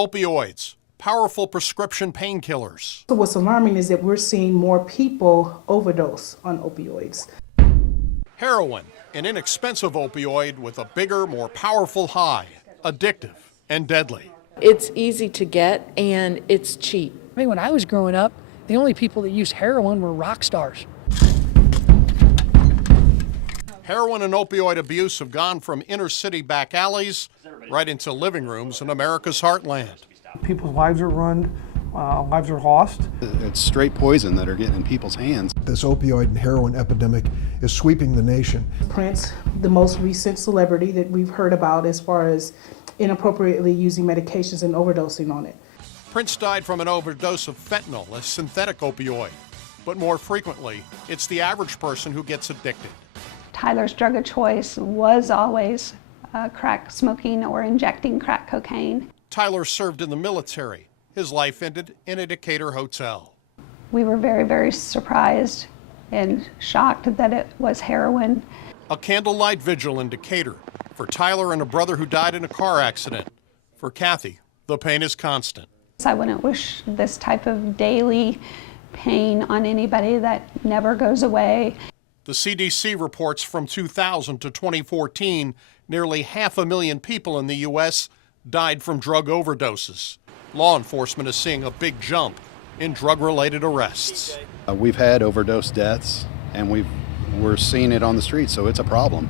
Opioids, powerful prescription painkillers. So what's alarming is that we're seeing more people overdose on opioids. Heroin, an inexpensive opioid with a bigger, more powerful high, addictive and deadly. It's easy to get and it's cheap. I mean, when I was growing up, the only people that used heroin were rock stars. Heroin and opioid abuse have gone from inner city back alleys right into living rooms in America's heartland. People's lives are ruined, lives are lost. It's straight poison that are getting in people's hands. This opioid and heroin epidemic is sweeping the nation. Prince, the most recent celebrity that we've heard about as far as inappropriately using medications and overdosing on it. Prince died from an overdose of fentanyl, a synthetic opioid. But more frequently, it's the average person who gets addicted. Tyler's drug of choice was always crack smoking or injecting crack cocaine. Tyler served in the military. His life ended in a Decatur hotel. We were very, very surprised and shocked that it was heroin. A candlelight vigil in Decatur for Tyler and a brother who died in a car accident. For Kathy, the pain is constant. I wouldn't wish this type of daily pain on anybody. That never goes away. The CDC reports from 2000 to 2014, nearly 500,000 people in the U.S. died from drug overdoses. Law enforcement is seeing a big jump in drug-related arrests. We've had overdose deaths, and we're seeing it on the streets, so it's a problem.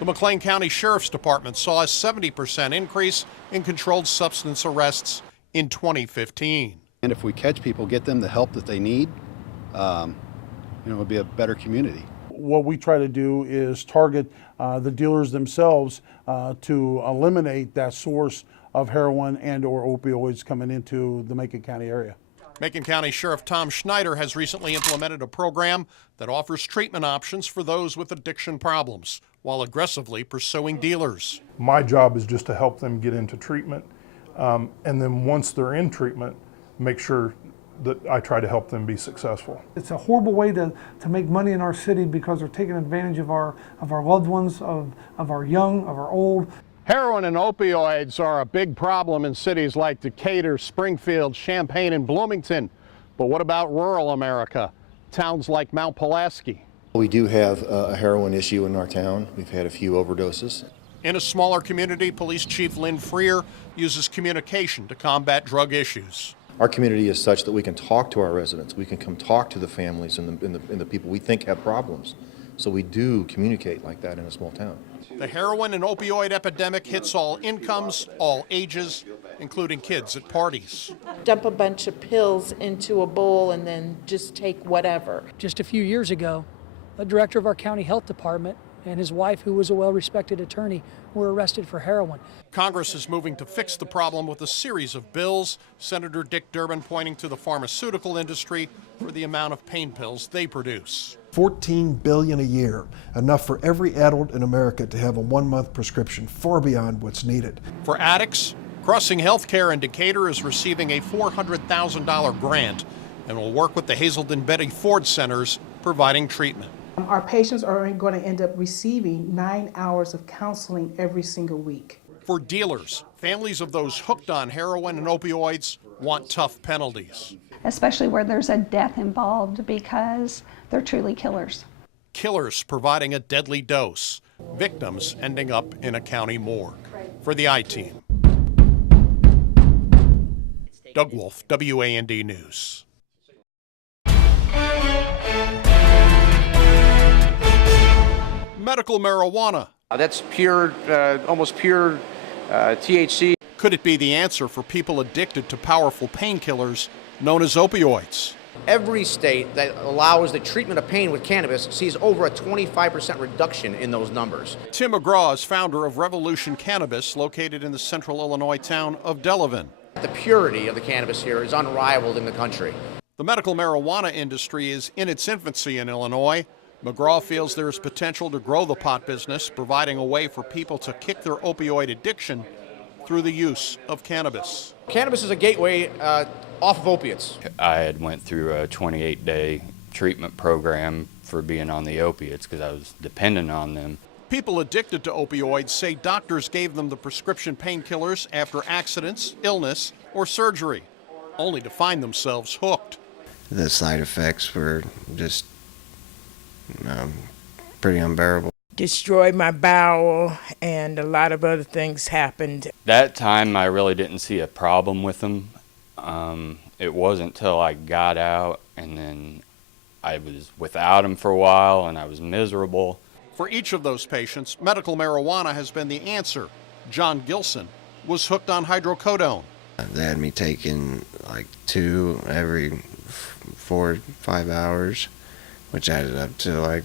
The McLean County Sheriff's Department saw a 70% increase in controlled substance arrests in 2015. And if we catch people, get them the help that they need, it'll be a better community. What we try to do is target the dealers themselves to eliminate that source of heroin and or opioids coming into the Macon County area. Macon County Sheriff Tom Schneider has recently implemented a program that offers treatment options for those with addiction problems while aggressively pursuing dealers. My job is just to help them get into treatment, and then once they're in treatment, make sure that I try to help them be successful. It's a horrible way to make money in our city because they're taking advantage of our loved ones, of our young, of our old. Heroin and opioids are a big problem in cities like Decatur, Springfield, Champaign, and Bloomington. But what about rural America? Towns like Mount Pulaski. We do have a heroin issue in our town. We've had a few overdoses. In a smaller community, Police Chief Lynn Freer uses communication to combat drug issues. Our community is such that we can talk to our residents. We can come talk to the families and the people we think have problems. So we do communicate like that in a small town. The heroin and opioid epidemic hits all incomes, all ages, including kids at parties. Dump a bunch of pills into a bowl and then just take whatever. Just a few years ago, the director of our county health department and his wife, who was a well-respected attorney, were arrested for heroin. Congress is moving to fix the problem with a series of bills. Senator Dick Durbin pointing to the pharmaceutical industry for the amount of pain pills they produce. $14 billion a year, enough for every adult in America to have a 1-month prescription, far beyond what's needed. For addicts, Crossing Healthcare in Decatur is receiving a $400,000 grant and will work with the Hazelden Betty Ford Centers providing treatment. Our patients are going to end up receiving 9 hours of counseling every single week. For dealers, families of those hooked on heroin and opioids want tough penalties. Especially where there's a death involved, because they're truly killers. Killers providing a deadly dose, victims ending up in a county morgue. For the I-Team, Doug Wolfe, WAND News. Medical marijuana. That's pure, almost pure THC. Could it be the answer for people addicted to powerful painkillers known as opioids? Every state that allows the treatment of pain with cannabis sees over a 25% reduction in those numbers. Tim McGraw is founder of Revolution Cannabis, located in the central Illinois town of Delavan. The purity of the cannabis here is unrivaled in the country. The medical marijuana industry is in its infancy in Illinois. McGraw feels there is potential to grow the pot business, providing a way for people to kick their opioid addiction through the use of cannabis. Cannabis is a gateway off of opiates. I had went through a 28-day treatment program for being on the opiates because I was dependent on them. People addicted to opioids say doctors gave them the prescription painkillers after accidents, illness, or surgery, only to find themselves hooked. The side effects were just pretty unbearable. Destroyed my bowel, and a lot of other things happened. That time I really didn't see a problem with them. It wasn't until I got out, and then I was without them for a while, and I was miserable. For each of those patients, medical marijuana has been the answer. John Gilson was hooked on hydrocodone. They had me taking like 2 every 4 to 5 hours, which added up to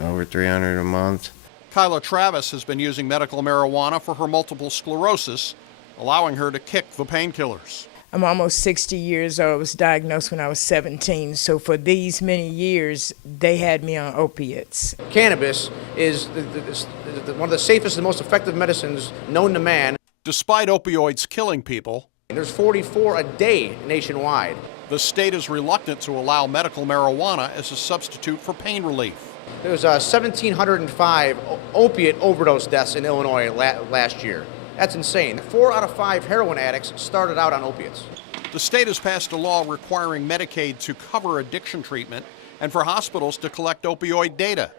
over 300 a month. Kyla Travis has been using medical marijuana for her multiple sclerosis, allowing her to kick the painkillers. I'm almost 60 years old. I was diagnosed when I was 17. So for these many years, they had me on opiates. Cannabis is one of the safest and most effective medicines known to man. Despite opioids killing people, there's 44 a day nationwide. The state is reluctant to allow medical marijuana as a substitute for pain relief. There was 1,705 opiate overdose deaths in Illinois last year. That's insane. 4 out of 5 heroin addicts started out on opiates. The state has passed a law requiring Medicaid to cover addiction treatment and for hospitals to collect opioid data.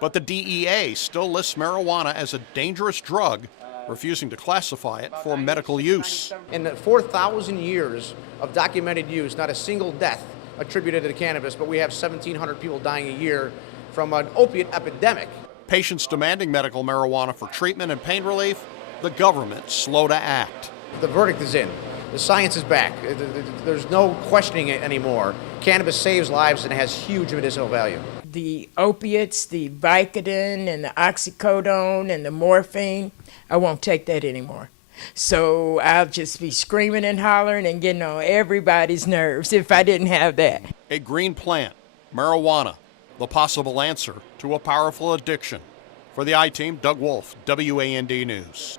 But the DEA still lists marijuana as a dangerous drug, refusing to classify it for medical use. In the 4,000 years of documented use, not a single death attributed to cannabis, but we have 1,700 people dying a year from an opiate epidemic. Patients demanding medical marijuana for treatment and pain relief, the government slow to act. The verdict is in. The science is back. There's no questioning it anymore. Cannabis saves lives and has huge medicinal value. The opiates, the Vicodin and the oxycodone and the morphine, I won't take that anymore. So I'll just be screaming and hollering and getting on everybody's nerves if I didn't have that. A green plant, marijuana, the possible answer to a powerful addiction. For the I-Team, Doug Wolfe, WAND News.